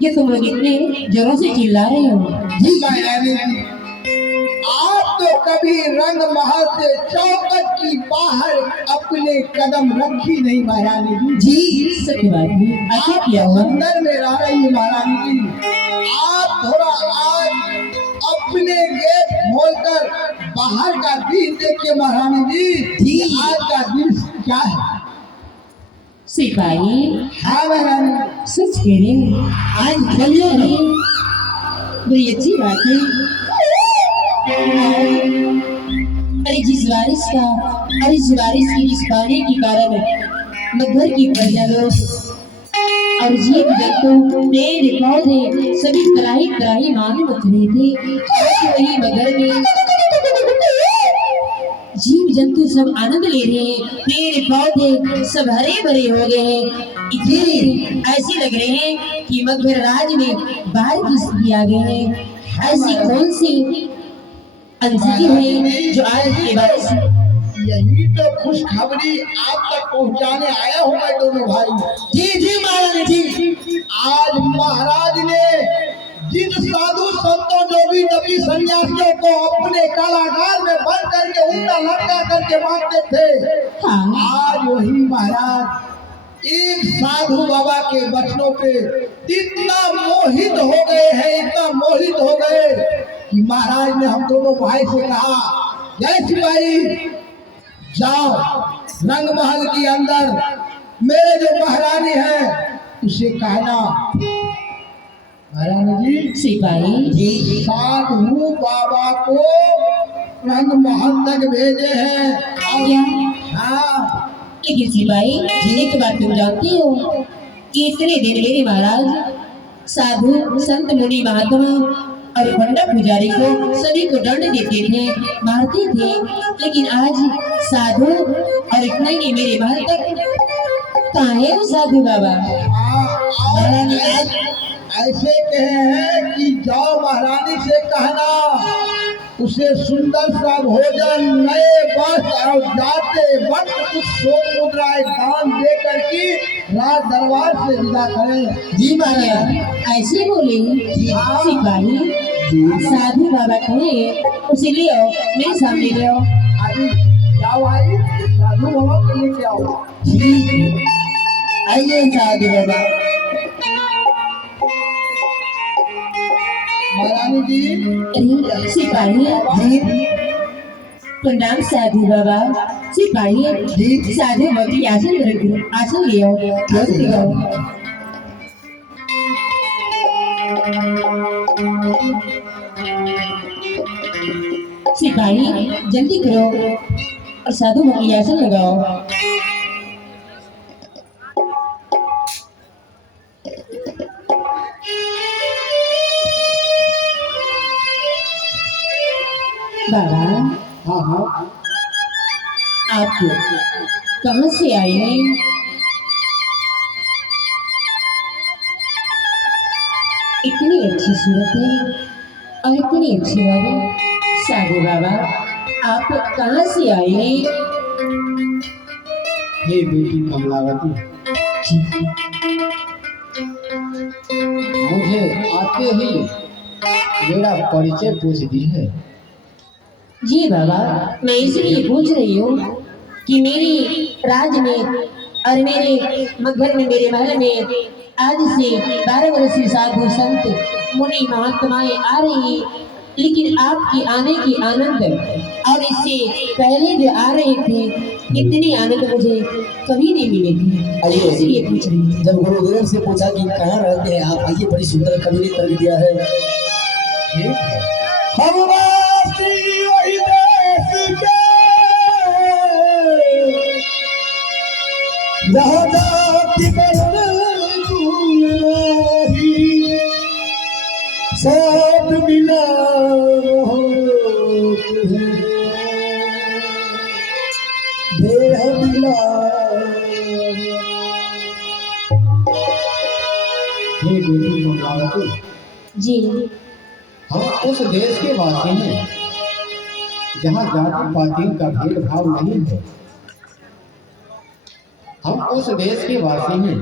ये तुम लोग इतने जोरों से चिल्ला रहे हो? जी महारानी, आप तो कभी रंग महल से चौखट की बाहर अपने कदम रखी नहीं महारानी जी। जी सच बात है, ऐसा आप किया हुआ। अंदर में रह रही है महारानी जी। आप थोड़ा आज अपने गेट खोलकर बाहर का दृश्य देखिए महारानी जी। आज का दृश्य क्या है? सिपाही हाँ महारानी, सच कह रहे हो? आज खोलिए ना। बड़ी अच्छी बात है। अरे जिस बारिश का और इस बारिश की इस पानी के कारण मगर की प्रजा लोग और जीव जंतु पेड़ पौधे सभी तराही तराही माने मच रहे थे। आज वही मगर में जीव जंतु सब आनंद ले रहे हैं, पेड़ पौधे सब हरे भरे हो गए हैं। इतने ऐसे लग रहे हैं कि मगध राज में बाढ़ की स्थिति आ गई है। ऐसी कौन सी अंधी है जो आज के बाद यही तो खुशखबरी आप तक पहुंचाने आया हूँ मैं दोनों भाई। जी जी महाराज जी। आज महाराज ने जिन साधु संतों जोगी नबी सन्यासियों को अपने कारागार में बंद करके उल्टा लटका करके मारते थे, हाँ। आज वही महाराज एक साधु बाबा के वचनों पे इतना मोहित हो गए हैं, इतना मोहित हो गए कि महाराज ने हम दोनों भाई से कहा, जय सिपाही जाओ रंग महल के अंदर मेरे जो महारानी है उसे कहना महारानी जी सिपाही साधु बाबा को रंग महल तक भेजे हैं। क्या? हाँ लेकिन सिपाही एक बात तुम जानते हो कि इतने दिन मेरे महाराज साधु संत मुनि महात्मा और पंडित पुजारी को सभी को दंड देते थे, मारते थे। लेकिन आज साधु और इतना ही मेरे महल तक कहाँ है वो साधु बाबा? महारानी ऐसे कहे हैं कि जाओ महारानी से कहना उसे सुंदर सा भोजन, नए वस्त्र और जाते वक्त कुछ सोन मुद्राएं दान दे करके राज दरबार से विदा करें। जी महाराज ऐसे बोले सिपाही। साधु बाबा कहे उसे ले आओ, मेरे सामने ले आओ। आदि जाओ भाई साधु बाबा को लेके आओ। जी आइए साधु बाबा। महारानी जी सिपाही जी प्रणाम साधु बाबा। सिपाही जी साधु बाबा आसन ले आओ, ले आओ। सिपाही जल्दी करो और साधु बाबा आसन लगाओ। बाबा हाँ हाँ आप कहाँ से आए हैं? इतनी अच्छी सूरत है और इतनी अच्छी बात। साधु बाबा आप कहाँ से आए हैं? हे बेटी कमलावती, मुझे आते ही मेरा परिचय पूछ दी है। जी बाबा मैं इसलिए पूछ रही हूँ कि मेरी राज में और मेरे मगध में मेरे महल में आज से 12 वर्षीय साधु संत मुनि महात्माएं आ रही हैं, लेकिन आपके आने की आनंद और इससे पहले जो आ रहे थे इतनी आनंद मुझे कभी नहीं मिली थी। इसलिए पूछ रही हूँ। जब गुरुदेव से पूछा कि कहाँ रहते हैं आप, आइए बड़ी सुंदर कवि ने तर्क दिया है। हम वासी वही देश के जहाँ जाति सब मिला देह मिला। हे बेटी कमलावती, जी हम उस देश के वासी हैं जहाँ जाति पाति का भेदभाव नहीं है। हम उस देश के वासी हैं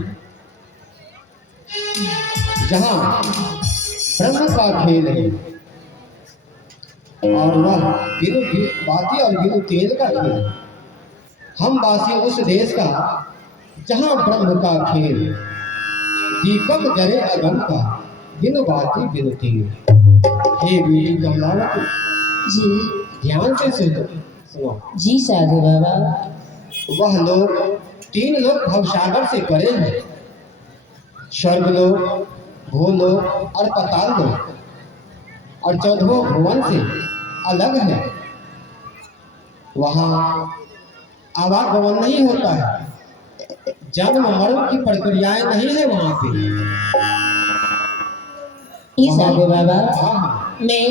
जहाँ ब्रह्म का खेल है और वह बिनु बाती और बिनु तेल का खेल है। हम वासी उस देश का जहाँ ब्रह्म का खेल, दीपक जरे अगम का, बिनु बाती बिनु तेल। हे बेटी कमलावती, जी ध्यान से सुनो। जी साधु बाबा। वह लोग 3 लोग भवसागर से परे हैं, स्वर्ग लोक, भूलोक और पाताल लोक, और 14 भुवन से अलग है। वहाँ आवागमन नहीं होता है, जन्म मरण की प्रक्रियाएं नहीं है वहाँ पे। ये साधु बाबा, हाँ, मैं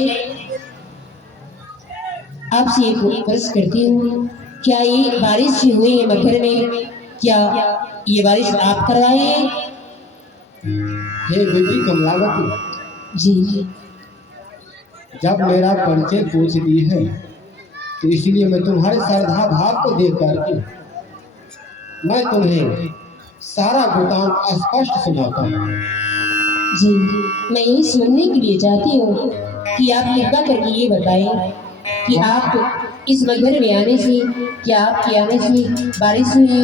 आपसे एक प्रश्न करती हूँ, क्या ये बारिश हुई है मकर में, क्या ये बारिश आप करवाए हैं? हे बेटी कमलावती, जी जब मेरा परिचय पूछ दी है तो इसलिए मैं तुम्हारे श्रद्धा भाव को देख करके मैं तुम्हें सारा वृतांत स्पष्ट सुनाता हूँ। जी, मैं यही सुनने के लिए चाहती हूँ कि आप कृपा करके ये बताएं कि आप इस मगर में आने से, क्या आपके आने से बारिश हुई,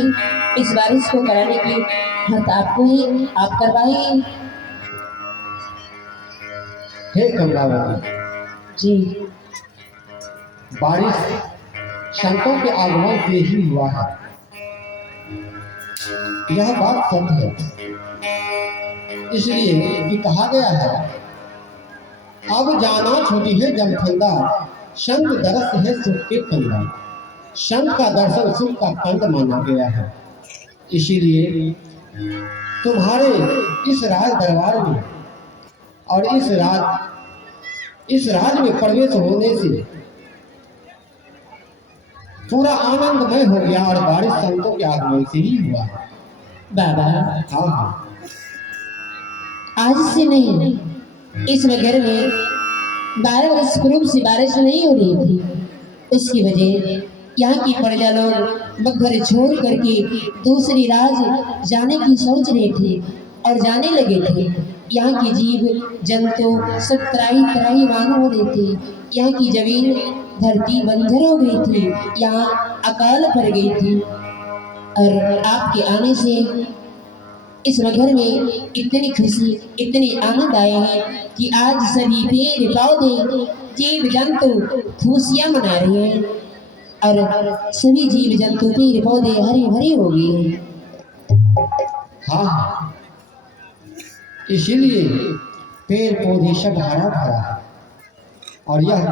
इस बारिश को कराने की हक आपको ही आप करवाए? हे कमलावती, जी बारिश संतों के आगमन से ही हुआ है, यह बात सत्य है। इसलिए कि कहा गया है, अब जाना छोटी है जमखंडा, संत दरस है सुख के कंदा। संत का दर्शन सुख का कंद माना गया है। इसीलिए तुम्हारे इस राज दरबार में और इस राज में प्रवेश होने से पूरा आनंदमय हो गया, और बारिश संतों के आगमन से ही हुआ है। बाबा, हाँ, आज से नहीं, इस नगर में 12 वर्ष पूर्व से बारिश नहीं हो रही थी। उसकी वजह यहाँ की प्रजा लोग मगर छोड़ करके दूसरी राज जाने की सोच रहे थे और जाने लगे थे। यहाँ की जीव जंतु सब त्राही त्राही मान हो रहे थे। यहाँ की जमीन धरती बंजर हो गई थी, यहाँ अकाल पड़ गई थी। और आपके आने से इस नगर में इतनी खुशी, इतनी आनंद आए हैं कि आज सभी पेड़ पौधे जीव जंतु खुशियाँ मना रहे हैं, और सभी जीव जंतु पेड़ पौधे हरे भरे हो गए हैं। हाँ, इसीलिए पेड़ पौधे सब हरा भरा है। और यह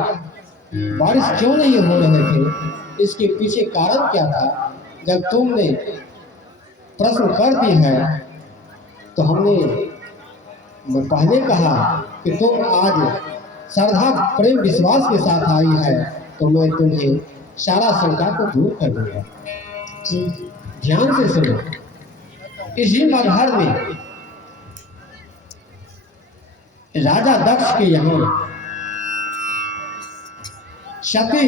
बारिश क्यों नहीं हो रहे थे, इसके पीछे कारण क्या था? जब तुमने प्रश्न कर दी है तो हमने पहले कहा कि तुम आज श्रद्धा प्रेम विश्वास के साथ आई है, तो मैं तुम्हें सारा शंका को दूर कर दूंगा। जी ध्यान से सुनो। इसी मगहर में राजा दक्ष के यहाँ सती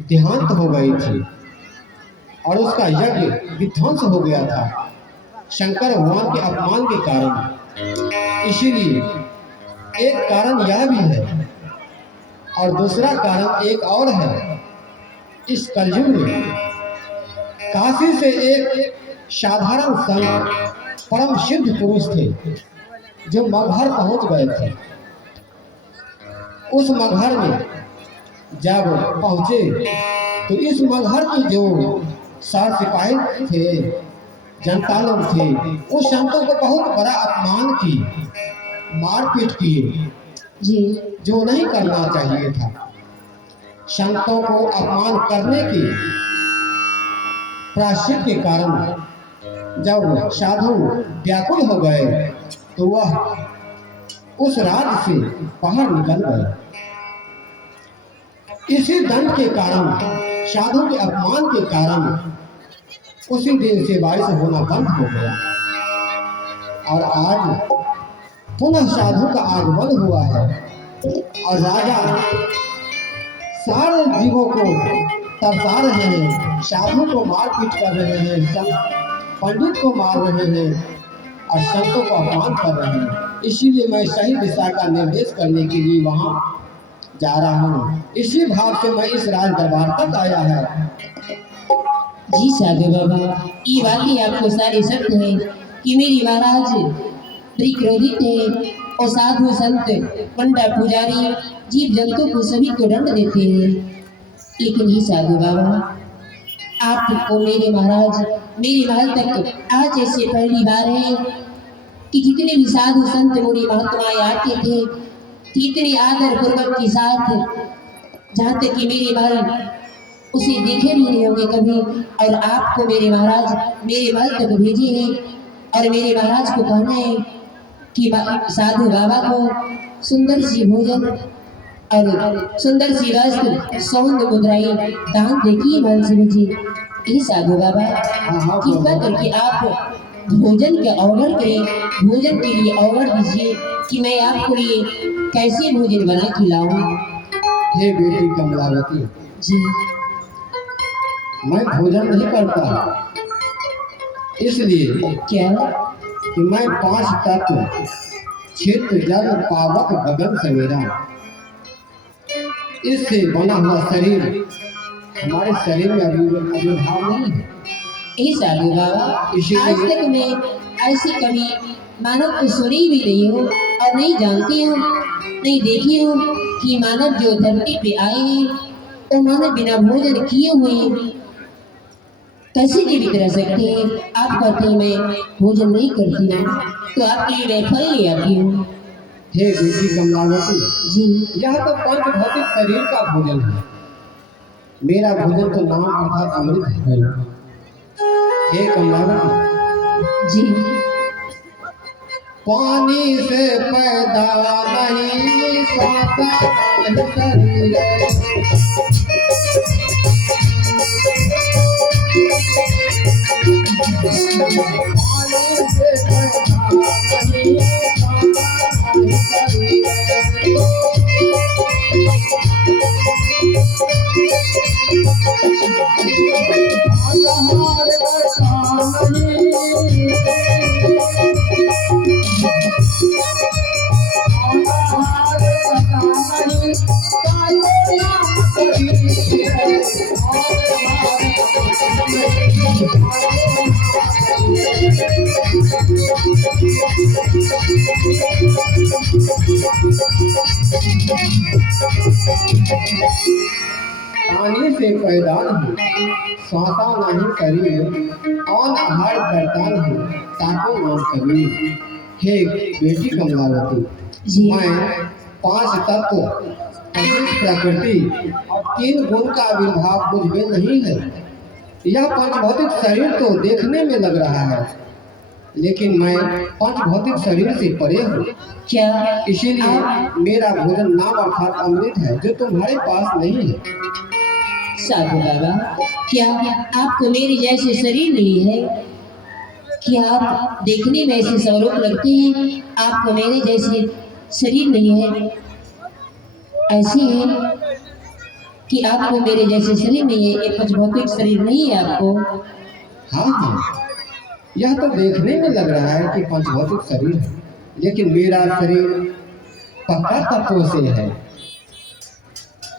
देहांत हो गई थी और उसका यज्ञ विध्वंस हो गया था शंकर भगवान के अपमान के कारण। इसीलिए एक कारण यह भी है, और दूसरा कारण एक और है। इस कलयुग में काशी से एक साधारण संत परम सिद्ध पुरुष थे जो मगहर पहुंच गए थे। उस मगहर में जब पहुंचे तो इस मगहर की जो सार सिपाही थे, जनता लोग थे, उस संतों को बहुत बड़ा अपमान की, मारपीट किए, जी जो नहीं करना चाहिए था। संतों को अपमान करने के प्रायश्चित के कारण जब साधु व्याकुल हो गए तो वह उस राज्य से बाहर निकल गए। इसी दंड के कारण, साधु के अपमान के कारण उसी दिन से बारिश होना बंद हो गया, और आज पुनः साधु का आगमन हुआ है। और राजा सारे जीवों को तरसा रहे हैं, साधु को मारपीट कर रहे हैं, पंडित को मार रहे हैं और संतों को अपमान कर रहे हैं। इसीलिए मैं सही दिशा का निर्देश करने के लिए वहाँ जा रहा हूँ। इसी भाव से मैं इस राज दरबार तक आया है। जी साधु बाबा, ये बातें आपको सारे सत्य है कि मेरी महाराज बड़ी क्रोधित है और साधु संत पंडा पुजारी जीव जंतु को सभी को दंड देते हैं। लेकिन ही साधु बाबा, आपको मेरे महाराज मेरे महल तक आज ऐसे पहली बार है कि जितने भी साधु संत मोरी महात्माएं आते थे इतने आदर पूर्वक के साथ, जहाँ तक कि मेरे महल उसे देखे भी नहीं होंगे कभी, और आपको मेरे महाराज मेरे महल तक भेजे हैं और मेरे महाराज को कहना है कि साधु बाबा को सुंदर सी भोजन और सुंदर सी वस्त्र सौंद मुद्राएं दान देखिए महल से भेजिए। ये साधु बाबा कृपा करके आप भोजन के ऑर्डर करें, भोजन के लिए ऑर्डर दीजिए कि मैं आपके लिए कैसे भोजन बना खिलाऊं। हे बेटी कमलावती जी, मैं भोजन नहीं करता, इसलिए क्या कि मैं 5 तत्व क्षेत्र जल पावक गगन सवेरा इससे बना हुआ शरीर हमारे शरीर में आविर्भाव नहीं है। ये साधु बाबा, इसीलिए- आज तक मैं ऐसी कभी मानव को सुनी भी नहीं हूँ और नहीं जानती हूँ, नहीं देखी हूँ कि मानव जो धरती पे आए हैं तो मानव बिना भोजन किए हुए कैसे जीवित रह सकते हैं। आप कहते हैं मैं भोजन नहीं करती हूँ, तो आपके लिए मैं फल ले आती हूँ। हे बेटी कमलावती, जी, यह तो पंच भौतिक शरीर का भोजन है, मेरा भोजन तो नाम अर्थात अमृत है। हे कमलावती जी, पानी से पैदा नहीं पाता शरीर, पानी से पैदा नहीं पाता शरीर। आधार करता नहीं, आधार करता नहीं, कायो नाम करी है। पानी से पैदा नहीं, सांसा नहीं शरीर, और आहार करता नहीं, ताको नाम कबीर। हे बेटी कमलावती, जी, मैं 5 तत्व प्रकृति और 3 गुण का आविर्भाव मुझ में नहीं है। यह पंचभौतिक शरीर तो देखने में लग रहा है, लेकिन मैं पंचभौतिक शरीर से परे हूँ। क्या इसीलिए मेरा भोजन नाम अर्थात अमृत है, जो तुम्हारे पास नहीं है। साधु बाबा, क्या आपको मेरे जैसे शरीर नहीं है? क्या आप देखने में ऐसे स्वरूप लगते हैं? आपको मेरे जैसे शरीर नहीं है? ऐसे है कि आपको मेरे जैसे शरीर नहीं है, एक भौतिक शरीर नहीं है आपको? हाँ हाँ, यह तो देखने में लग रहा है कि पंचभौतिक शरीर है, लेकिन मेरा शरीर पक्का तत्वों से है।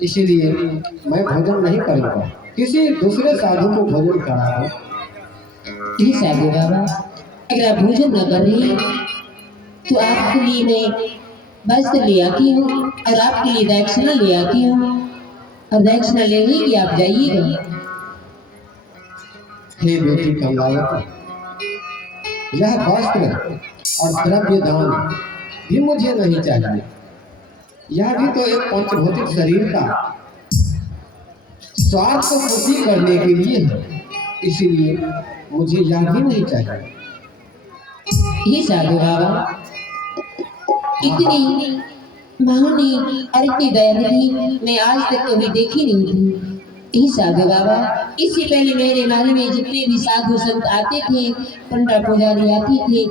इसीलिए मैं भोजन नहीं करूँगा, किसी दूसरे साधु को भोजन कराऊँ। ये साधु बाबा, अगर आप भोजन न कर रही तो आपके लिए मैं वस्त्र ले आती हूँ और आपके लिए दक्षिणा ले आती हूँ, और दक्षिणा ले ही कि आप जाइएगा। हे बेटी कमलावती, यह वस्त्र और द्रव्य दान भी मुझे नहीं चाहिए। यह भी तो एक पंचभौतिक शरीर का स्वार्थ को पूर्ति करने के लिए है, इसीलिए मुझे यह भी नहीं चाहिए। ये साधु बाबा, इतनी महानी और इतनी दयानिधि मैं आज तक कभी देखी नहीं थी। ये साधु बाबा, इससे पहले मेरे महल में जितने भी साधु संत आते थे, पंडा पुजारी आते थे,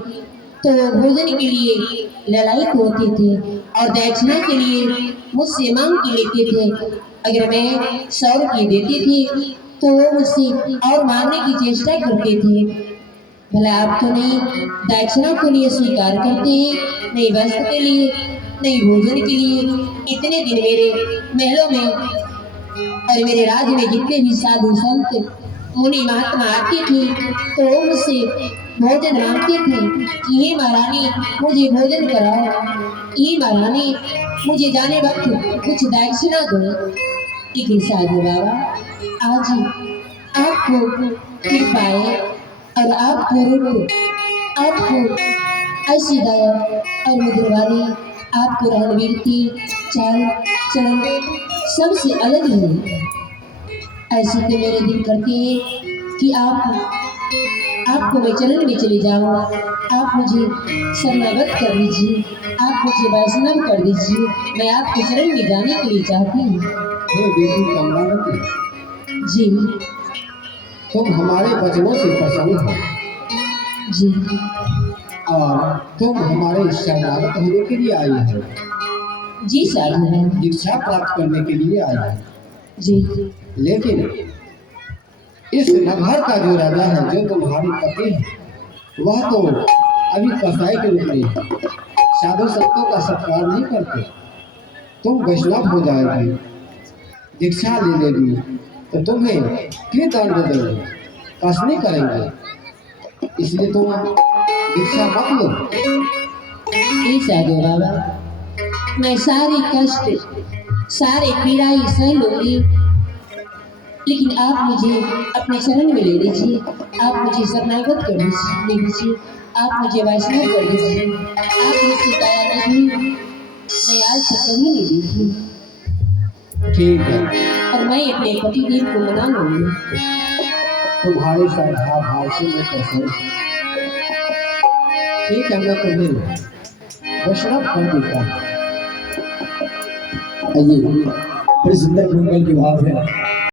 तो भोजन के लिए ललायत होते थे और दक्षिणा के लिए मुझसे मांग के लेते थे। अगर मैं 100 रुपये देती थी तो वो मुझसे और मांगने की चेष्टा करते थे। भला आप तो नहीं दक्षिणा के लिए स्वीकार करते हैं, नहीं वस्त्र के लिए, नहीं भोजन के लिए। इतने दिन मेरे महलों में और मेरे राज्य में जितने भी साधु संत मुनि महात्मा आते थे तो वो मुझसे भोजन मांगते थे कि हे महारानी मुझे भोजन कराओ, हे महारानी मुझे जाने वक्त कुछ दक्षिणा दो। लेकिन साधु बाबा आज आपको कृपा है और आपको रूप, आपको ऐसी दया और मधुर वाली, आपको रणवीरती चाल चलन सबसे अलग है। ऐसे तो मेरे दिल करते हैं कि आपको मैं चरण में चले जाऊँ, आप मुझे शरणागत कर दीजिए, आप मुझे वैष्णव कर दीजिए, मैं आपके चरण में जाने के लिए चाहती हूँ। हे बेटी कमलावती, जी तुम हमारे वचनों से प्रसन्न हो जी और तुम हमारे शरणागत होने के लिए आई हो, जी साधु दीक्षा प्राप्त करने के लिए आई हो। जी। लेकिन इस नगर का जो राजा है, जो तुम्हारे पति है, वह तो अभी कसाई के रूप में साधु संतों का सत्कार नहीं करते। तुम वैष्णव हो जाएगी, दीक्षा ले लेगी तो तुम्हें फिर दंड देंगे, कसनी करेंगे, इसलिए तुम दीक्षा मत लो। ये साधु बाबा मैं सारे कष्ट सारे पीड़ाई सह लूंगी, लेकिन आप मुझे अपने शरण में ले लीजिए, आप मुझे शरणागत कर दीजिए, आप मुझे वैष्णव कर दीजिए। आप मुझसे दया नहीं, मैं आज तक कभी नहीं देखी ठीक है, और मैं अपने पतिदेव को मना लूंगी। तुम्हारे श्रद्धा भाव से मैं कैसे, ठीक है, मैं तुम्हें वैष्णव कर देता हूँ। आइए, बड़ी सुंदर मंगल की भाव है।